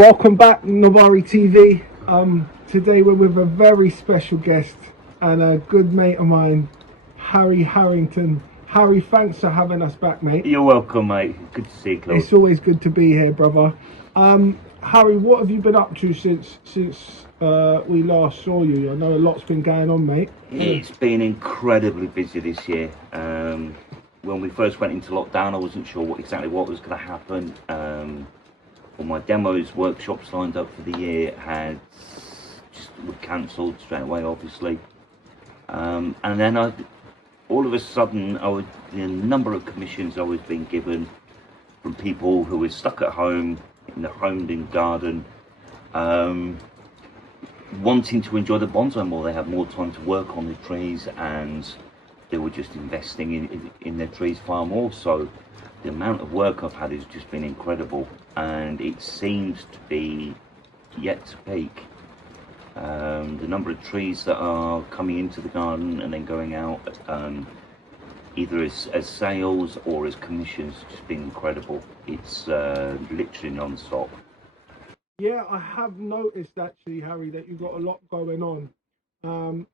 Welcome back, Novari TV. Today we're with a very special guest and a good mate of mine, Harry Harrington. Harry, thanks for having us back, mate. You're welcome, mate. Good to see you, Claude. It's always good to be here, brother. Harry, what have you been up to since we last saw you? I know a lot's been going on, mate. It's been incredibly busy this year. When we first went into lockdown, I wasn't sure exactly what was going to happen. All my demos, workshops lined up for the year had just were cancelled straight away, obviously. And then all of a sudden, the number of commissions I was being given from people who were stuck at home in the home garden, wanting to enjoy the bonsai more. They had more time to work on the trees, and they were just investing in their trees far more. So the amount of work I've had has just been incredible, and it seems to be yet to peak. The number of trees that are coming into the garden and then going out, either as sales or as commissions, has just been incredible. It's literally non-stop. Yeah, I have noticed actually, Harry, that you've got a lot going on.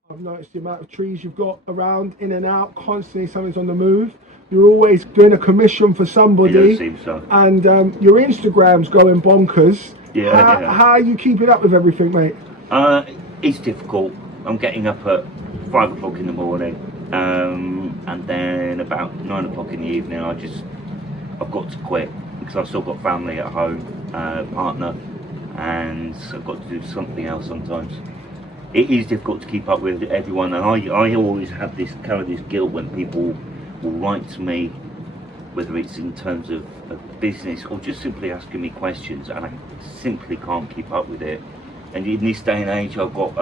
I've noticed the amount of trees you've got around, in and out, constantly something's on the move. You're always doing a commission for somebody. It does seem so. And your Instagram's going bonkers. Yeah. How are you keeping up with everything, mate? It's difficult. I'm getting up at 5 o'clock in the morning, and then about 9 o'clock in the evening I've got to quit, because I've still got family at home, partner, and I've got to do something else sometimes. It is difficult to keep up with everyone, and I always have carry this guilt when people will write to me, whether it's in terms of business or just simply asking me questions, and I simply can't keep up with it. And in this day and age, I've got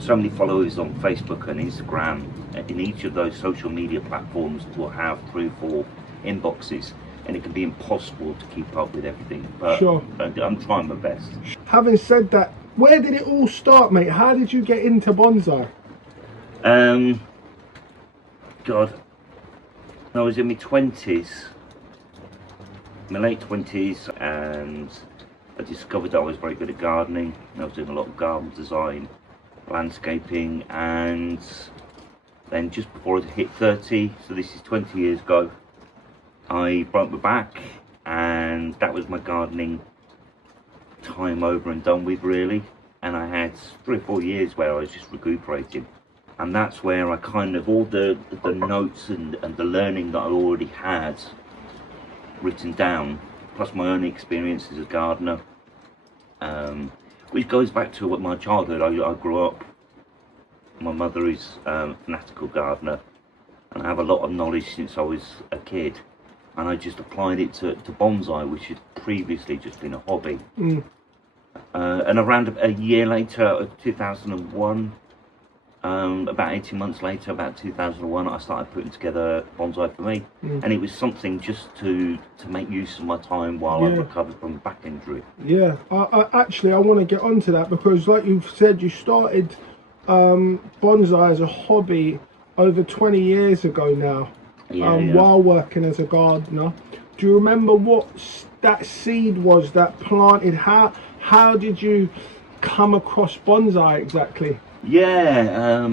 so many followers on Facebook and Instagram. In each of those social media platforms will have 3 or 4 inboxes, and it can be impossible to keep up with everything. But sure, I'm trying my best. Having said that, where did it all start, mate? How did you get into bonsai? God, I was in my 20s, my late 20s, and I discovered that I was very good at gardening. I was doing a lot of garden design, landscaping, and then just before I hit 30, so this is 20 years ago, I broke my back, and that was my gardening time over and done with, really. And I had 3 or 4 years where I was just recuperating, and that's where I kind of, all the notes and the learning that I already had written down, plus my own experience as a gardener, which goes back to my childhood. I grew up, my mother is a fanatical gardener, and I have a lot of knowledge since I was a kid, and I just applied it to bonsai, which had previously just been a hobby. And around a year later, 2001, about 18 months later, about 2001, I started putting together bonsai for me, and it was something just to make use of my time while I recovered from a back injury. Yeah, I want to get onto that, because like you've said, you started bonsai as a hobby over 20 years ago now, while working as a gardener. Do you remember what that seed was that planted? How did you come across bonsai exactly? Yeah,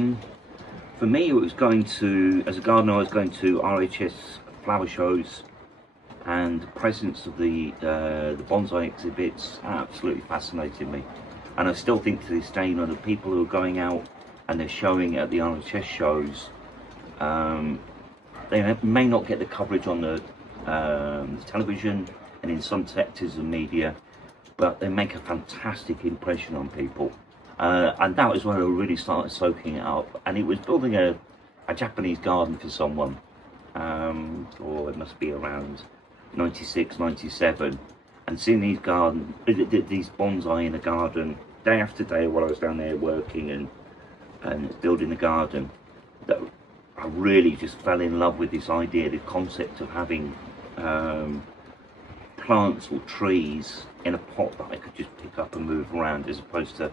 for me, it was going to, as a gardener, I was going to RHS flower shows, and the presence of the bonsai exhibits absolutely fascinated me. And I still think to this day, the people who are going out and they're showing at the RHS shows, they may not get the coverage on the television and in some sectors of media, but they make a fantastic impression on people. And that was when I really started soaking it up, and it was building a Japanese garden for someone, or it must be around 96, 97, and seeing these bonsai in the garden day after day while I was down there working and building the garden, that I really just fell in love with this idea, the concept of having plants or trees in a pot that I could just pick up and move around, as opposed to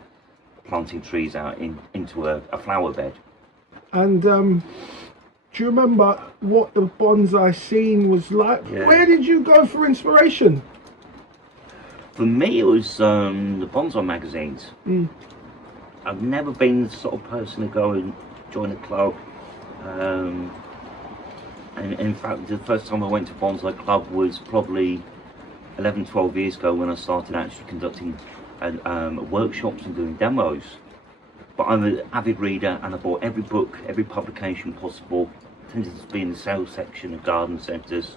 planting trees out into a flower bed. And do you remember what the bonsai scene was like? Yeah. Where did you go for inspiration? For me, it was the Bonsai magazines. I've never been the sort of person to go and join a club. And in fact, the first time I went to Bonsai Club was probably 11, 12 years ago, when I started actually conducting workshops and doing demos. But I'm an avid reader, and I bought every book, every publication possible. Tended to be in the sales section of garden centres,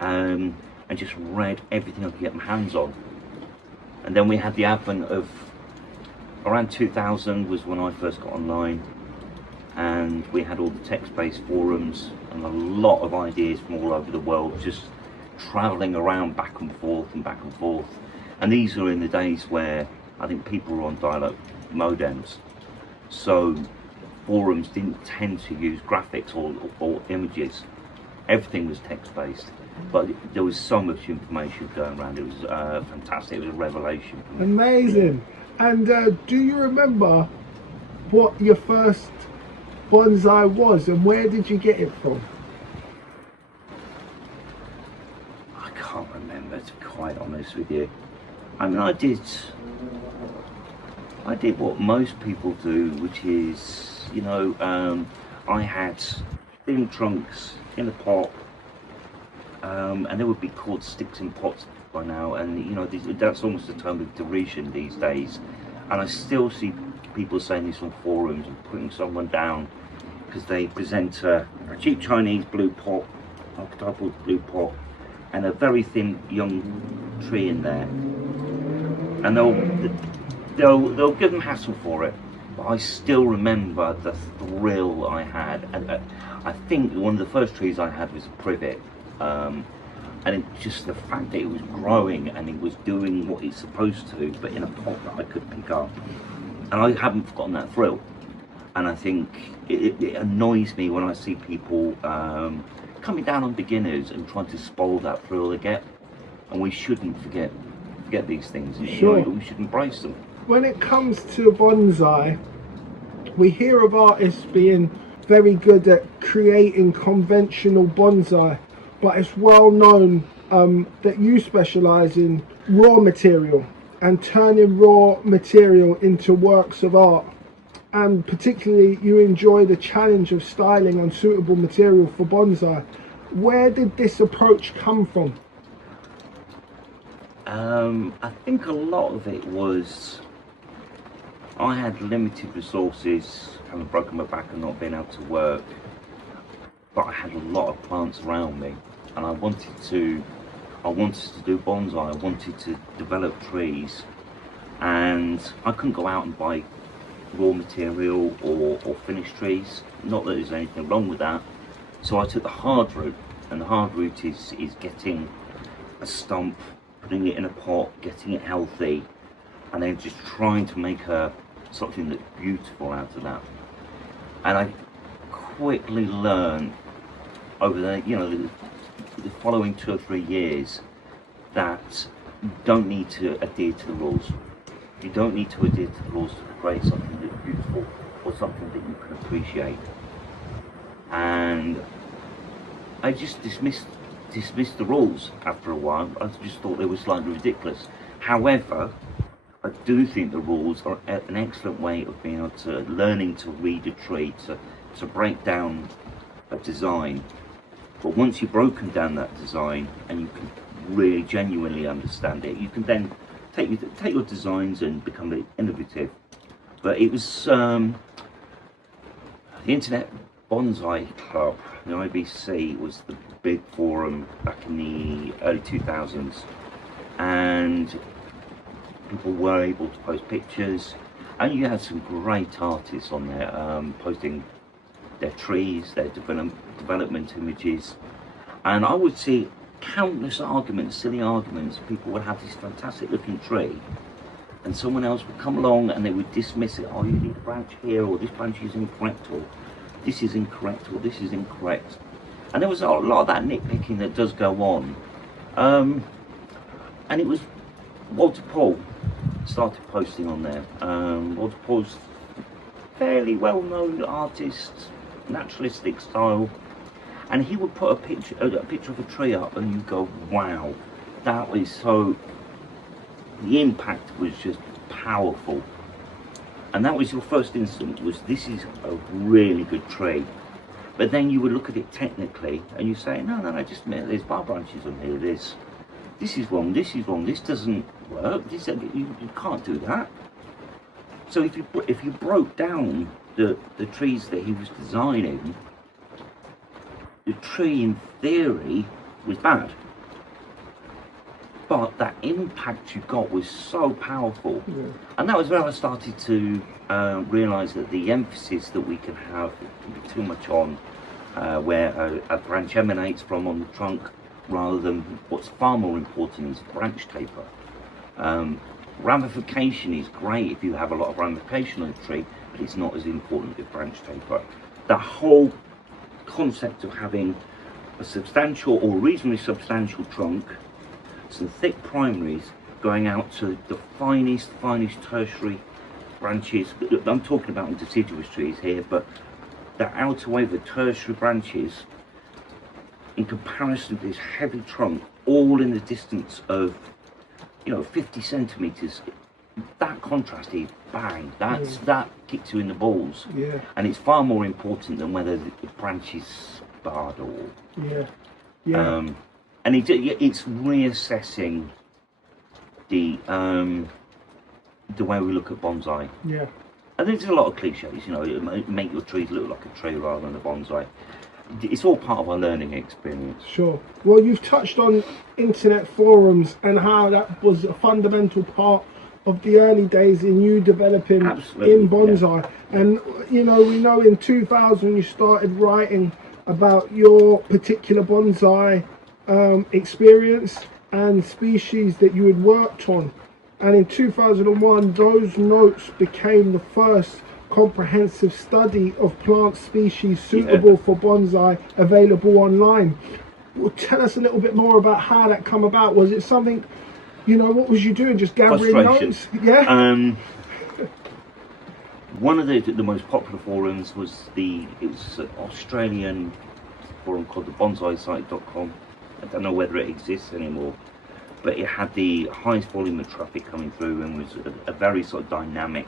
and just read everything I could get my hands on. And then we had the advent of, around 2000 was when I first got online, and we had all the text-based forums and a lot of ideas from all over the world, just travelling around back and forth and back and forth. And these are in the days where I think people were on dial-up modems, so forums didn't tend to use graphics or images. Everything was text-based, but there was so much information going around. It was fantastic. It was a revelation for me. Amazing. And do you remember what your first bonsai was, and where did you get it from? I can't remember, to be quite honest with you. I mean, I did what most people do, which is, you know, I had thin trunks in a pot, and they would be called sticks in pots by now, and you know, that's almost a term of derision these days. And I still see people saying this on forums and putting someone down because they present a cheap Chinese blue pot, archetypal blue pot, and a very thin young tree in there, and they'll give them hassle for it. But I still remember the thrill I had, and I think one of the first trees I had was a privet, and just the fact that it was growing and it was doing what it's supposed to, but in a pot that I could pick up, and I haven't forgotten that thrill. And I think it annoys me when I see people coming down on beginners and trying to spoil that thrill they get, and we shouldn't forget these things. Sure. You know, we should embrace them. When it comes to bonsai, we hear of artists being very good at creating conventional bonsai, but it's well known that you specialise in raw material and turning raw material into works of art. And particularly you enjoy the challenge of styling on suitable material for bonsai. Where did this approach come from? I think a lot of it was, I had limited resources, having broken my back and not being able to work, but I had a lot of plants around me, and I wanted to do bonsai. I wanted to develop trees, and I couldn't go out and buy raw material or finished trees. Not that there's anything wrong with that. So I took the hard route, and the hard route is getting a stump, putting it in a pot, getting it healthy, and then just trying to make something that's beautiful out of that. And I quickly learned over the following 2 or 3 years that you don't need to adhere to the rules. You don't need to adhere to the rules to create something that's beautiful or something that you can appreciate. And I just dismissed the rules after a while. I just thought they were slightly ridiculous. However, I do think the rules are an excellent way of being able to learning to read a tree, to break down a design. But once you've broken down that design and you can really genuinely understand it, you can then take your designs and become innovative. But it was the Internet Bonsai Club, the IBC, was the big forum back in the early 2000s, and people were able to post pictures, and you had some great artists on there posting their trees, their development images, and I would see countless arguments, silly arguments. People would have this fantastic looking tree, and someone else would come along and they would dismiss it. Oh, you need a branch here, or this branch is incorrect, or this is incorrect, or this is incorrect. And there was a lot of that nitpicking that does go on. And it was Walter Paul started posting on there. Walter Paul's fairly well-known artist, naturalistic style, and he would put a picture of a tree up, and you go, wow, that is so the impact was just powerful. And that was your first instinct, was this is a really good tree. But then you would look at it technically and you say, no, just a minute, there's bar branches on here, this is wrong, this doesn't work, you can't do that. So if you broke down the trees that he was designing, the tree in theory was bad. But that impact you got was so powerful. Yeah. And that was where I started to realise that the emphasis that we can have can be too much on where a branch emanates from on the trunk, rather than what's far more important is branch taper. Ramification is great if you have a lot of ramification on the tree, but it's not as important with branch taper. The whole concept of having a substantial or reasonably substantial trunk, some thick primaries going out to the finest tertiary branches. I'm talking about the deciduous trees here, but the outer wave of tertiary branches in comparison to this heavy trunk, all in the distance of 50 centimeters. That contrast is bang, that kicks you in the balls. Yeah. And it's far more important than whether the branch is barred or and it's reassessing the way we look at bonsai. Yeah. And there's a lot of cliches, make your trees look like a tree rather than a bonsai. It's all part of our learning experience. Sure. Well, you've touched on internet forums and how that was a fundamental part of the early days in you developing in bonsai. Yeah. And we know in 2000 you started writing about your particular bonsai experience and species that you had worked on, and in 2001 those notes became the first comprehensive study of plant species suitable for bonsai available online. Well, tell us a little bit more about how that come about. Was it something, what was you doing, just gathering notes? Yeah. One of the most popular forums was it was an Australian forum called the bonsaisite.com. I don't know whether it exists anymore, but it had the highest volume of traffic coming through and was a very sort of dynamic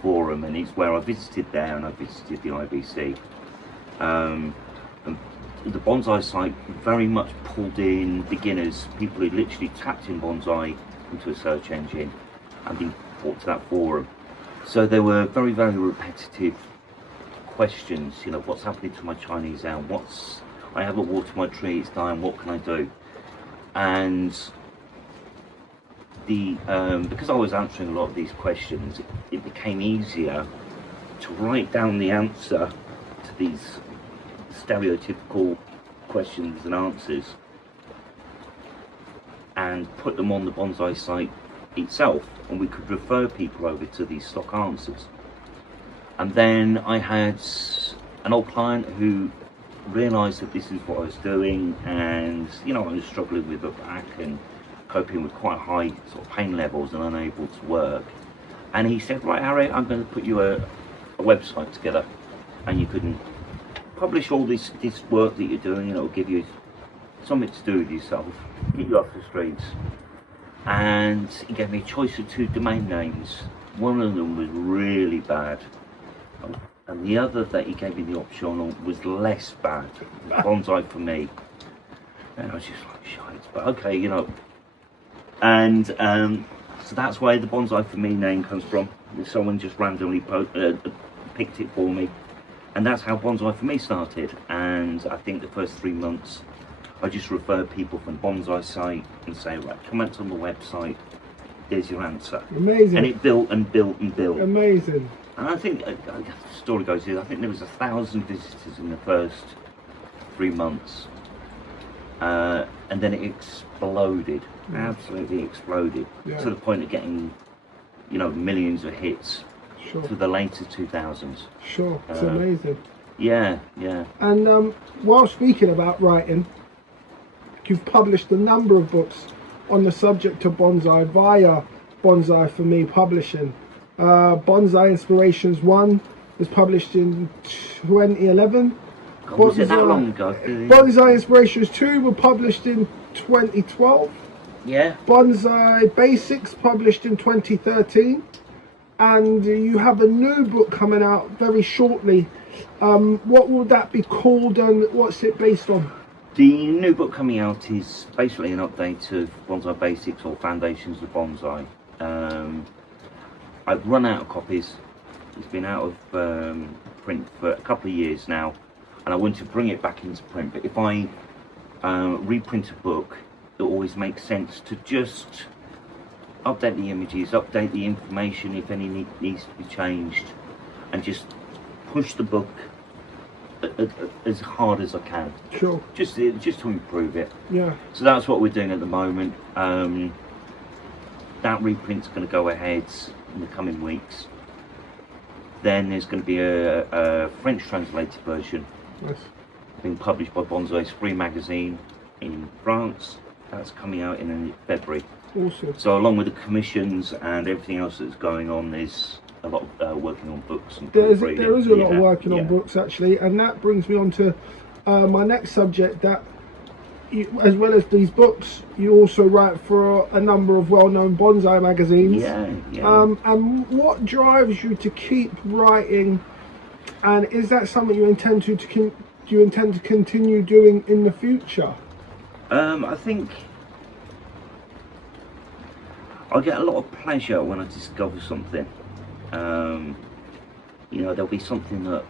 forum, and it's where I visited there and I visited the IBC. And the bonsai site very much pulled in beginners, people who literally tapped in bonsai into a search engine and been brought to that forum. So there were very, very repetitive questions, what's happening to my Chinese elm, I haven't watered my tree, it's dying, what can I do? And because I was answering a lot of these questions, it became easier to write down the answer to these stereotypical questions and answers and put them on the bonsai site itself, and we could refer people over to these stock answers. And then I had an old client who realised that this is what I was doing, and I was struggling with the back and coping with quite high sort of pain levels and unable to work. And he said, right, Harry, I'm going to put you a website together, and you can publish all this work that you're doing, it'll give you something to do with yourself, get you off the streets. And he gave me a choice of 2 domain names. One of them was really bad, and the other that he gave me the option on was less bad, Bonsai for Me. And I was just like, shite, but okay, And so that's where the Bonsai for Me name comes from. Someone just randomly picked it for me, and that's how Bonsai for Me started. And I think the first 3 months I just referred people from Bonsai site and say, right, comment on the website, there's your answer. Amazing. And it built and built and built. Amazing. And I think, the story goes here, I think there was 1,000 visitors in the first 3 months. And then it exploded, absolutely exploded, to the point of getting, millions of hits to the later 2000s. Sure, it's amazing. Yeah. And while speaking about writing, you've published a number of books on the subject of bonsai via Bonsai for Me Publishing. Bonsai Inspirations 1 was published in 2011. Was it that long ago? Bonsai Inspirations 2 were published in 2012. Yeah. Bonsai Basics, published in 2013. And you have a new book coming out very shortly. What will that be called and what's it based on? The new book coming out is basically an update of Bonsai Basics, or Foundations of Bonsai. I've run out of copies. It's been out of print for a couple of years now, and I want to bring it back into print. But if I reprint a book, it always makes sense to just update the images, update the information if any needs to be changed, and just push the book as hard as I can. Sure. Just to improve it. Yeah. So that's what we're doing at the moment. That reprint's going to go ahead in the coming weeks. Then there's going to be a French translated version. Nice. Being published by Bonsai's free magazine in France. That's coming out in February. Awesome. So along with the commissions and everything else that's going on, there's a lot of working on books. And there is a lot of working on books, actually, and that brings me on to my next subject, that as well as these books, you also write for a number of well-known bonsai magazines. And what drives you to keep writing, and is that something you intend to continue doing in the future? I think I get a lot of pleasure when I discover something. You know, there'll be something that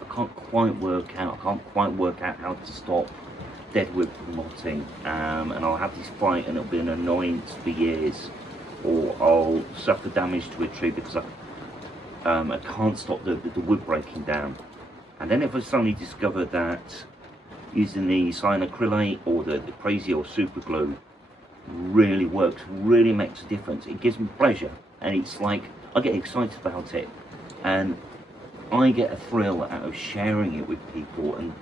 I can't quite work out. I can't quite work out how to stop deadwood from rotting, and I'll have this fight, and it'll be an annoyance for years. Or I'll suffer damage to a tree because I can't stop the wood breaking down. And then if I suddenly discover that using the cyanacrylate or the crazy or super glue really works, really makes a difference, it gives me pleasure, and it's like I get excited about it, and I get a thrill out of sharing it with people and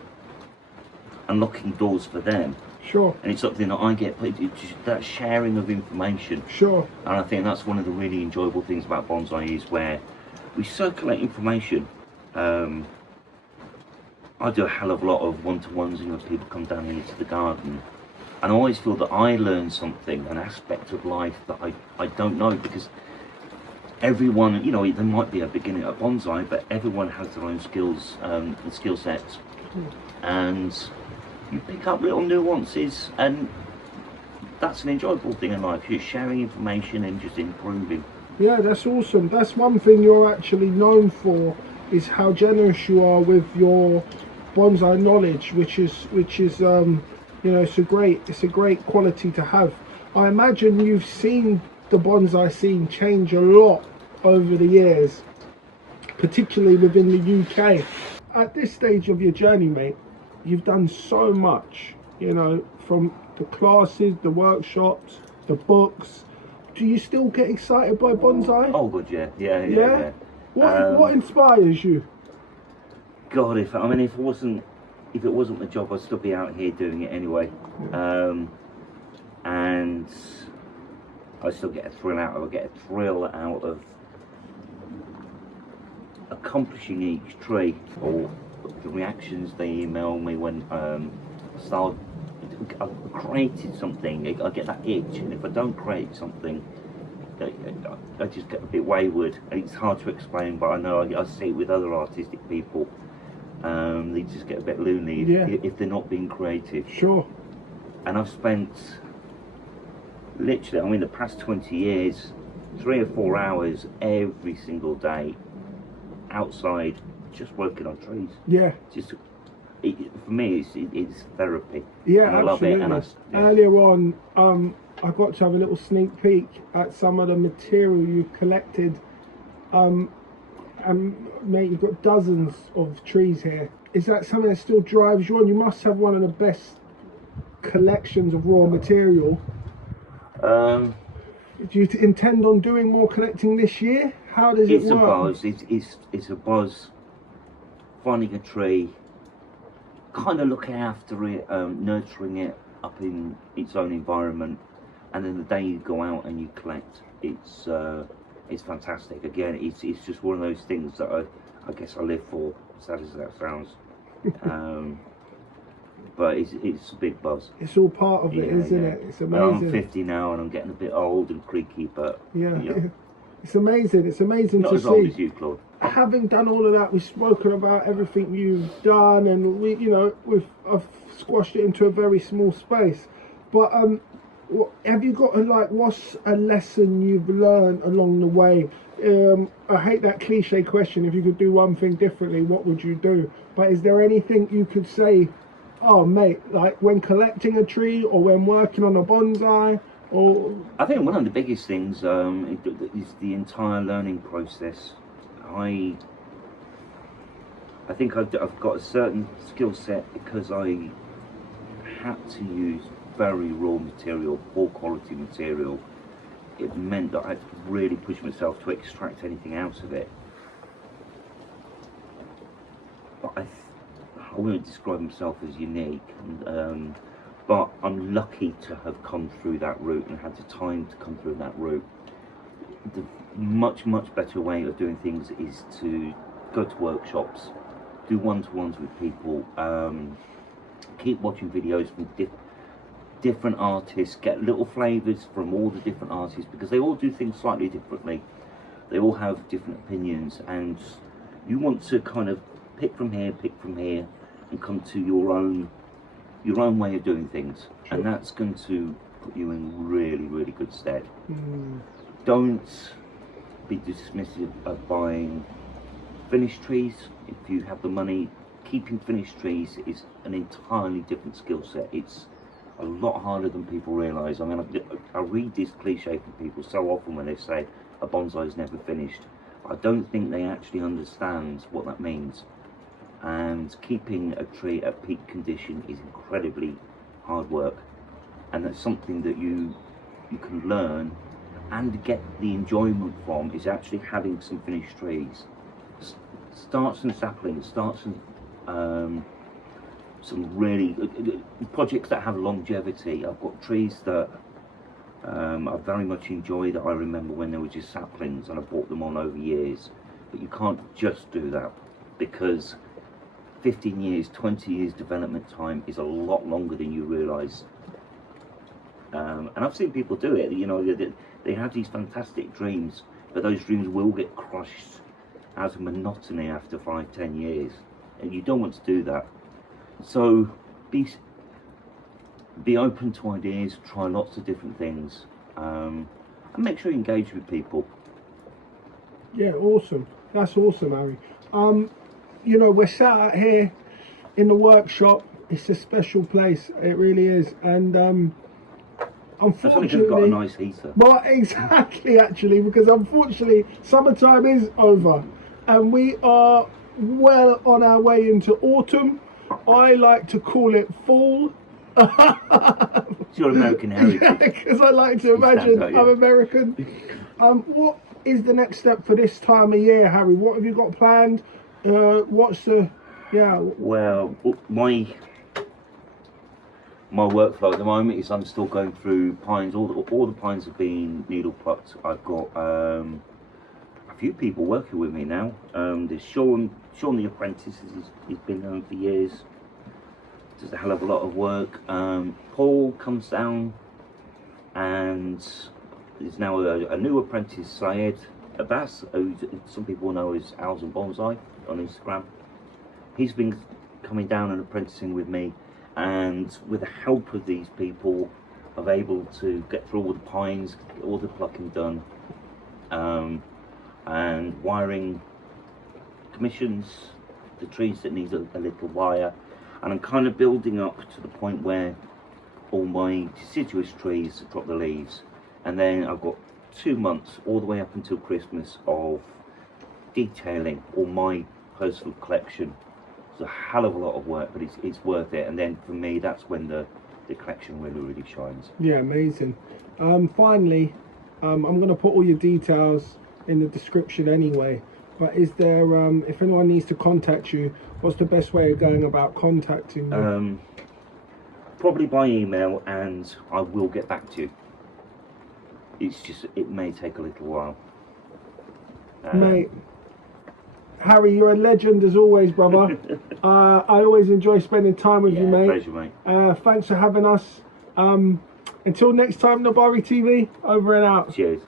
unlocking doors for them. Sure. And it's something that I get, it's just that sharing of information. Sure. And I think that's one of the really enjoyable things about bonsai, is where we circulate information. I do a hell of a lot of one-to-ones, you know, people come down into the garden, and I always feel that I learn something, an aspect of life that I don't know, because everyone, you know, there might be a beginner at bonsai, but everyone has their own skills and skill sets, and you pick up little nuances, and that's an enjoyable thing in life. You're sharing information and just improving. Yeah, that's awesome. That's one thing you're actually known for, is how generous you are with your bonsai knowledge, which is you know, it's a great quality to have. I imagine you've seen the bonsai scene change a lot over the years, particularly within the UK. At this stage of your journey, mate, you've done so much, you know, from the classes, the workshops, the books. Do you still get excited by bonsai? Oh, good, yeah. What inspires you? God, if it wasn't the job, I'd still be out here doing it anyway. And I still get a thrill out of accomplishing each tree, or the reactions they email me when I've created something. I get that itch, and if I don't create something, I just get a bit wayward, and it's hard to explain, but I know I see it with other artistic people. They just get a bit loony if they're not being creative. Sure. And I've spent literally, the past 20 years, 3 or 4 hours every single day outside, just working on trees. Yeah. For me, it's therapy. Yeah, and I absolutely. love it. Earlier on, I got to have a little sneak peek at some of the material you've collected. And mate, you've got dozens of trees here. Is that something that still drives you on? You must have one of the best collections of raw material. Do you intend on doing more collecting this year? How does it work? It's a buzz. Finding a tree, kind of looking after it, nurturing it up in its own environment, and then the day you go out and you collect, it's fantastic. Again, it's just one of those things that I guess I live for, sad as that sounds. but it's a big buzz. It's all part of it, isn't it? It's amazing. I'm 50 now and I'm getting a bit old and creaky, but it's amazing. It's amazing not to as see. old as you, Claude. Having done all of that, we've spoken about everything you've done, and I've squashed it into a very small space. But have you got what's a lesson you've learned along the way? I hate that cliche question. If you could do one thing differently, what would you do? But is there anything you could say? Oh, mate, like when collecting a tree or when working on a bonsai, or I think one of the biggest things is the entire learning process. I think I've got a certain skill set because I had to use very raw material, poor quality material. It meant that I had to really push myself to extract anything out of it. But I wouldn't describe myself as unique, but I'm lucky to have come through that route and had the time to come through that route. The much better way of doing things is to go to workshops, do one-to-ones with people, keep watching videos from different artists, get little flavours from all the different artists, because they all do things slightly differently. They all have different opinions, and you want to kind of pick from here, and come to your own way of doing things. Sure. And that's going to put you in really good stead. Don't be dismissive of buying finished trees. If you have the money, keeping finished trees is an entirely different skill set. It's a lot harder than people realise. I mean, I read this cliche from people so often when they say a bonsai is never finished. I don't think they actually understand what that means. And keeping a tree at peak condition is incredibly hard work, and that's something that you can learn and get the enjoyment from, is actually having some finished trees. Start some saplings, start some really projects that have longevity. I've got trees that I very much enjoy, that I remember when they were just saplings, and I bought them on over years. But you can't just do that, because 15 years, 20 years development time is a lot longer than you realise. And I've seen people do it, they have these fantastic dreams, but those dreams will get crushed out of monotony after 5-10 years, and you don't want to do that. So be open to ideas, try lots of different things, and make sure you engage with people. Yeah, awesome. That's awesome, Harry. We're sat out here in the workshop. It's a special place, it really is, and unfortunately, it's got a nice heater. Well, exactly, actually, because unfortunately summertime is over and we are well on our way into autumn. I like to call it fall. It's your American heritage. Yeah, because I like to imagine I'm American. What is the next step for this time of year, Harry? What have you got planned? What's the Well, my workflow at the moment is I'm still going through pines. All the pines have been needle plucked. I've got a few people working with me now. There's Sean the apprentice. He's been there for years. Does a hell of a lot of work. Paul comes down, and there's now a new apprentice, Syed Abbas, who some people know as Owls and Bonsai on Instagram. He's been coming down and apprenticing with me, and with the help of these people, I'm able to get through all the pines, get all the plucking done, and wiring commissions, the trees that need a little wire, and I'm kind of building up to the point where all my deciduous trees drop the leaves, and then I've got 2 months all the way up until Christmas of detailing all my personal collection. It's a hell of a lot of work, but it's worth it. And then for me, that's when the collection really shines. Yeah, amazing. Finally, I'm going to put all your details in the description anyway. But is there, if anyone needs to contact you, what's the best way of going about contacting you? Probably by email, and I will get back to you. It's just, it may take a little while. Mate, Harry, you're a legend as always, brother. I always enjoy spending time with you, mate. Pleasure, mate. Thanks for having us. Until next time, Nabari TV, over and out. Cheers.